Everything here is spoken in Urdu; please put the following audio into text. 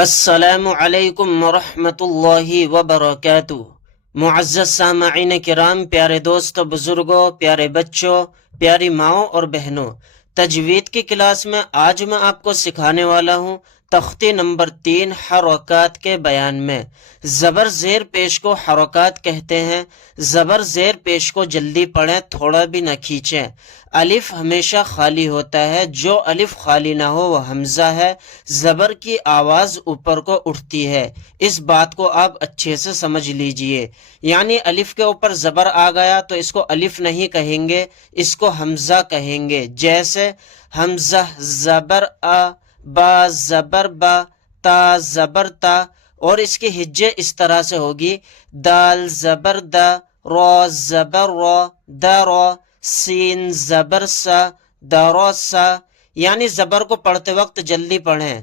السلام علیکم ورحمۃ اللہ وبرکاتہ۔ معزز سامعین کرام، پیارے دوستو، بزرگوں، پیارے بچوں، پیاری ماؤں اور بہنوں، تجوید کی کلاس میں آج میں آپ کو سکھانے والا ہوں تختی نمبر 3 حرکات کے بیان میں۔ زبر زیر پیش کو حرکات کہتے ہیں۔ زبر زیر پیش کو جلدی پڑھیں، تھوڑا بھی نہ کھینچیں۔ الف ہمیشہ خالی ہوتا ہے، جو الف خالی نہ ہو وہ حمزہ ہے۔ زبر کی آواز اوپر کو اٹھتی ہے، اس بات کو آپ اچھے سے سمجھ لیجئے۔ یعنی الف کے اوپر زبر آ گیا تو اس کو الف نہیں کہیں گے، اس کو حمزہ کہیں گے۔ جیسے حمزہ زبر آ، با زبر با، تا زبر تا، اور اس کی ہجے اس طرح سے ہوگی: دال زبر دا، را زبر را، دا را، سین زبر سا، دا را سا۔ یعنی زبر کو پڑھتے وقت جلدی پڑھیں،